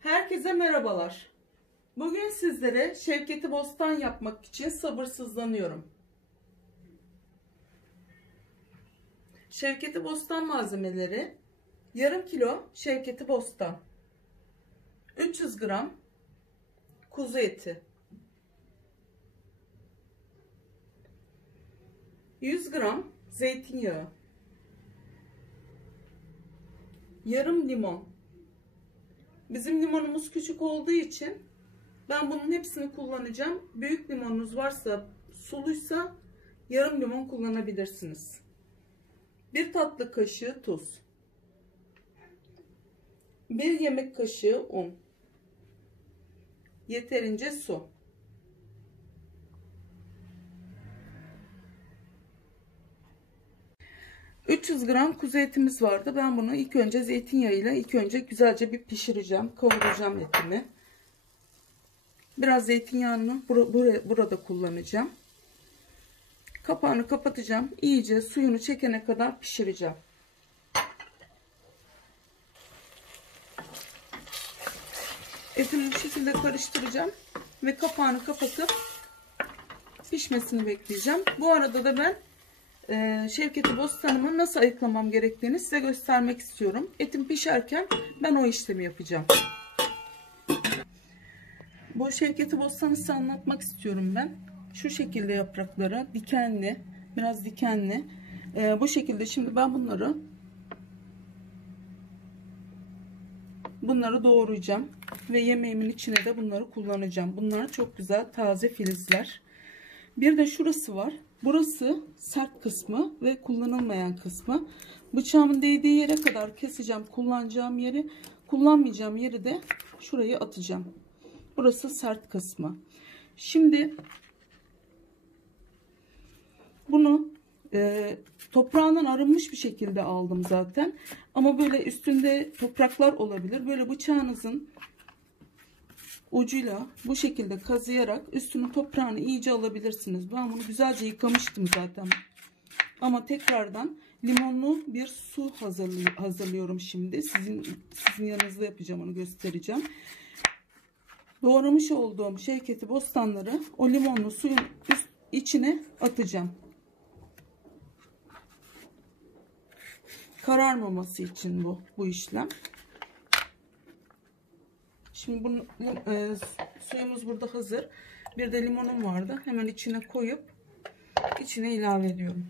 Herkese merhabalar. Bugün sizlere şevketi bostan yapmak için sabırsızlanıyorum. Şevketi bostan malzemeleri: yarım kilo şevketi bostan, 300 gram kuzu eti, 100 gram zeytinyağı, yarım limon. Bizim limonumuz küçük olduğu için ben bunun hepsini kullanacağım. Büyük limonunuz varsa, suluysa yarım limon kullanabilirsiniz. 1 tatlı kaşığı tuz, 1 yemek kaşığı un, yeterince su. ...300 gram kuzu etimiz vardı. Ben bunu ilk önce zeytinyağıyla güzelce bir pişireceğim. Kavuracağım etimi. Biraz zeytinyağını burada kullanacağım. Kapağını kapatacağım. İyice suyunu çekene kadar pişireceğim. Etimi bu şekilde karıştıracağım. Ve kapağını kapatıp pişmesini bekleyeceğim. Bu arada da ben şevketi bostanımı nasıl ayıklamam gerektiğini size göstermek istiyorum. Etim pişerken ben o işlemi yapacağım. Bu şevketi bostanı size anlatmak istiyorum ben. Şu şekilde yaprakları dikenli, biraz dikenli. Bu şekilde şimdi ben bunları doğrayacağım ve yemeğimin içine de bunları kullanacağım. Bunlar çok güzel taze filizler. Bir de şurası var. Burası sert kısmı ve kullanılmayan kısmı. Bıçağımın değdiği yere kadar keseceğim kullanacağım yeri. Kullanmayacağım yeri de şuraya atacağım. Burası sert kısmı. Şimdi bunu toprağından arınmış bir şekilde aldım zaten. Ama böyle üstünde topraklar olabilir. Böyle bıçağınızın ucuyla bu şekilde kazıyarak üstünün toprağını iyice alabilirsiniz. Ben bunu güzelce yıkamıştım zaten. Ama tekrardan limonlu bir su hazırlıyorum şimdi. Sizin yanınızda yapacağım, onu göstereceğim. Doğramış olduğum şevketi bostanları o limonlu suyun içine atacağım. Kararmaması için bu işlem. Şimdi bunu, suyumuz burada hazır. Bir de limonum vardı. Hemen içine koyup içine ilave ediyorum.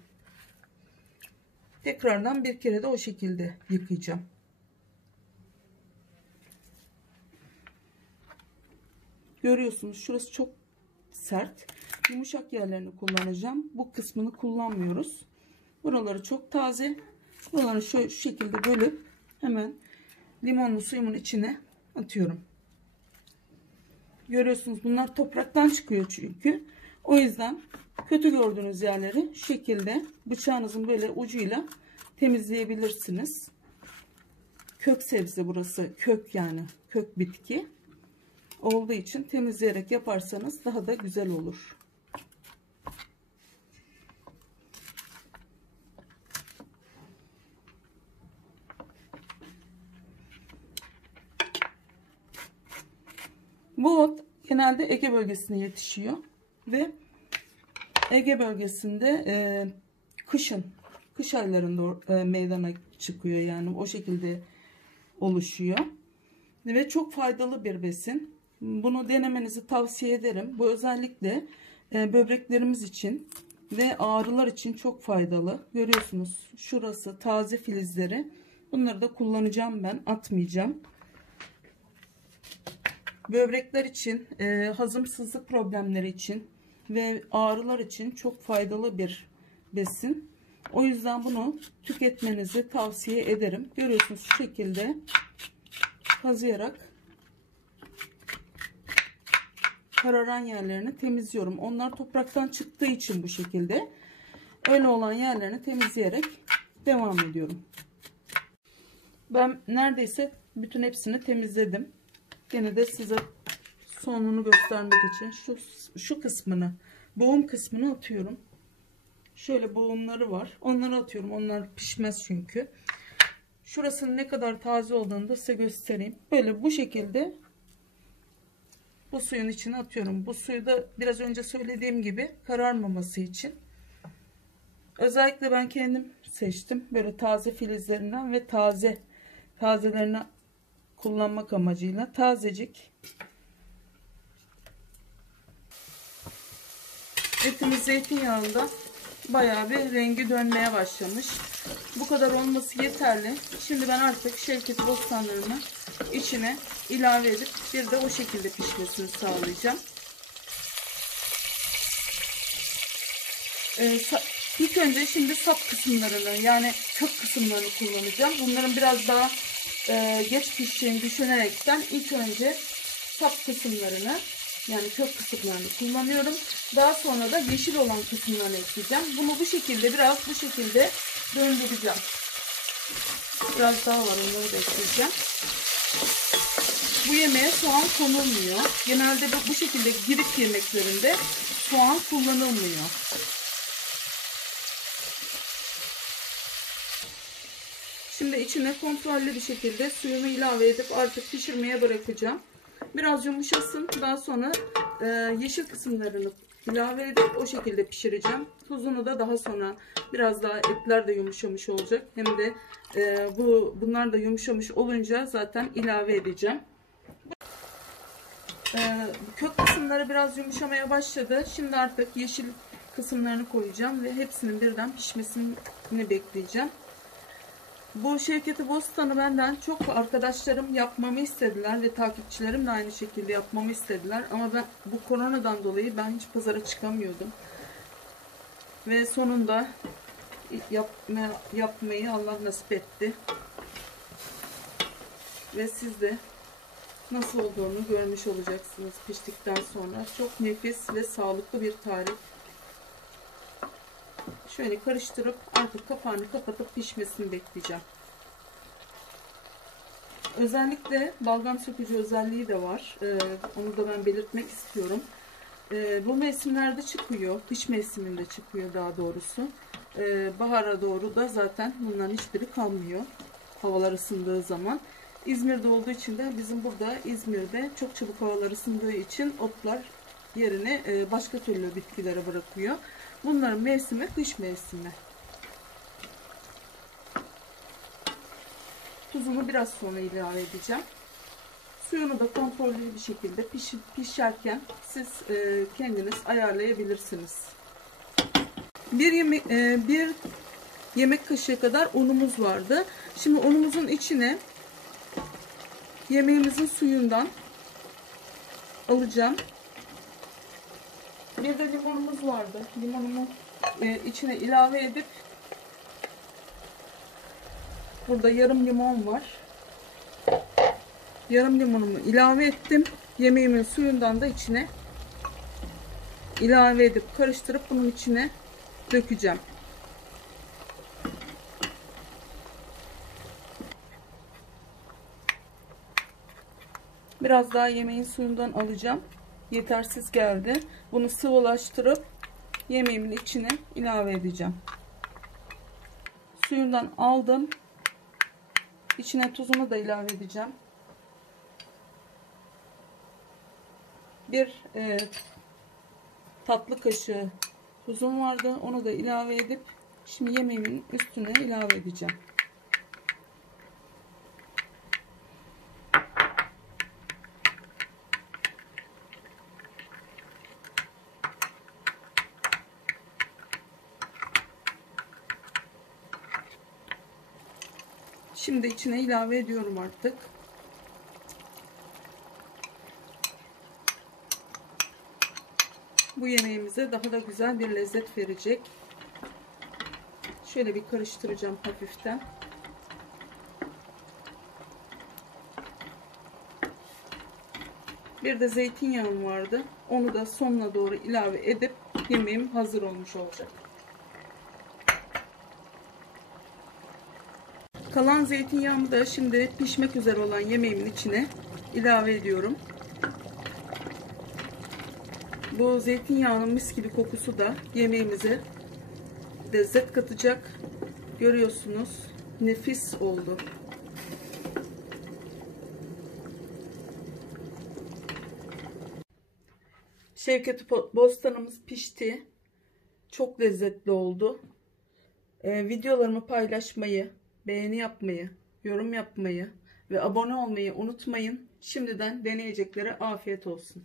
Tekrardan bir kere de o şekilde yıkayacağım. Görüyorsunuz şurası çok sert. Yumuşak yerlerini kullanacağım. Bu kısmını kullanmıyoruz. Buraları çok taze. Buraları şu şekilde bölüp hemen limonlu suyumun içine atıyorum. Görüyorsunuz bunlar topraktan çıkıyor çünkü. O yüzden kötü gördüğünüz yerleri şu şekilde bıçağınızın böyle ucuyla temizleyebilirsiniz. Kök sebze burası, kök yani kök bitki olduğu için temizleyerek yaparsanız daha da güzel olur. Bu ot genelde Ege bölgesine yetişiyor ve Ege bölgesinde kış aylarında meydana çıkıyor, yani o şekilde oluşuyor ve çok faydalı bir besin. Bunu denemenizi tavsiye ederim. Bu özellikle böbreklerimiz için ve ağrılar için çok faydalı. Görüyorsunuz şurası taze filizleri. Bunları da kullanacağım, ben atmayacağım. Böbrekler için, hazımsızlık problemleri için ve ağrılar için çok faydalı bir besin. O yüzden bunu tüketmenizi tavsiye ederim. Görüyorsunuz şu şekilde kazıyarak kararan yerlerini temizliyorum. Onlar topraktan çıktığı için bu şekilde. Öyle olan yerlerini temizleyerek devam ediyorum. Ben neredeyse bütün hepsini temizledim. Gene de size sonunu göstermek için şu kısmını, boğum kısmını atıyorum. Şöyle boğumları var. Onları atıyorum. Onlar pişmez çünkü. Şurasının ne kadar taze olduğunu da size göstereyim. Böyle bu şekilde bu suyun içine atıyorum. Bu suyu da biraz önce söylediğim gibi kararmaması için. Özellikle ben kendim seçtim. Böyle taze filizlerinden ve tazelerini kullanmak amacıyla tazecik. Etimiz zeytinyağında bayağı bir rengi dönmeye başlamış. Bu kadar olması yeterli. Şimdi ben artık Şevketi bostanlarını içine ilave edip bir de o şekilde pişmesini sağlayacağım. İlk önce şimdi sap kısımlarını, yani kök kısımlarını kullanacağım. Bunların biraz daha geç pişeceğini düşünerekten ilk önce sap kısımlarını, yani kök kısımlarını kullanıyorum. Daha sonra da yeşil olan kısımlarını ekleyeceğim. Bunu bu şekilde bu şekilde döndüreceğim. Biraz daha var, onları da ekleyeceğim. Bu yemeğe soğan konulmuyor. Genelde bu şekilde girit yemeklerinde soğan kullanılmıyor. Şimdi içine kontrollü bir şekilde suyumu ilave edip artık pişirmeye bırakacağım. Biraz yumuşasın. Daha sonra yeşil kısımlarını ilave edip o şekilde pişireceğim. Tuzunu da daha sonra, biraz daha etler de yumuşamış olacak. Hem de bunlar da yumuşamış olunca zaten ilave edeceğim. Kök kısımları biraz yumuşamaya başladı. Şimdi artık yeşil kısımlarını koyacağım ve hepsinin birden pişmesini bekleyeceğim. Bu Şevketi Bostanı benden çok arkadaşlarım yapmamı istediler ve takipçilerim de aynı şekilde yapmamı istediler. Ama ben bu koronadan dolayı hiç pazara çıkamıyordum. Ve sonunda yapmayı Allah nasip etti. Ve siz de nasıl olduğunu görmüş olacaksınız piştikten sonra. Çok nefis ve sağlıklı bir tarif. Şöyle karıştırıp artık kapağını kapatıp pişmesini bekleyeceğim. Özellikle balgam sökücü özelliği de var. Onu da ben belirtmek istiyorum. Bu mevsimlerde çıkıyor. Kış mevsiminde çıkıyor daha doğrusu. Bahara doğru da zaten bunların hiçbiri kalmıyor. Havalar ısındığı zaman. İzmir'de olduğu için de bizim burada İzmir'de çok çabuk havalar ısındığı için otlar yerine başka türlü bitkilere bırakıyor. Bunların mevsimi kış mevsimi. Tuzunu biraz sonra ilave edeceğim. Suyunu da kontrollü bir şekilde pişerken siz kendiniz ayarlayabilirsiniz. Bir yemek kaşığı kadar unumuz vardı. Şimdi unumuzun içine yemeğimizin suyundan alacağım. Bir de limonumuz vardı. Limonumu içine ilave edip, burada yarım limon var. Yarım limonumu ilave ettim. Yemeğimin suyundan da içine ilave edip karıştırıp bunun içine dökeceğim. Biraz daha yemeğin suyundan alacağım. Yetersiz geldi. Bunu sıvılaştırıp yemeğimin içine ilave edeceğim. Suyundan aldım. İçine tuzunu da ilave edeceğim. Bir tatlı kaşığı tuzum vardı. Onu da ilave edip şimdi yemeğimin üstüne ilave edeceğim. Şimdi içine ilave ediyorum artık. Bu yemeğimize daha da güzel bir lezzet verecek. Şöyle bir karıştıracağım hafiften. Bir de zeytinyağım vardı. Onu da sonuna doğru ilave edip yemeğim hazır olmuş olacak. Kalan zeytinyağımı da şimdi pişmek üzere olan yemeğimin içine ilave ediyorum. Bu zeytinyağının mis gibi kokusu da yemeğimize lezzet katacak. Görüyorsunuz. Nefis oldu. Şevketi bostanımız pişti. Çok lezzetli oldu. Videolarımı paylaşmayı, beğeni yapmayı, yorum yapmayı ve abone olmayı unutmayın. Şimdiden deneyeceklere afiyet olsun.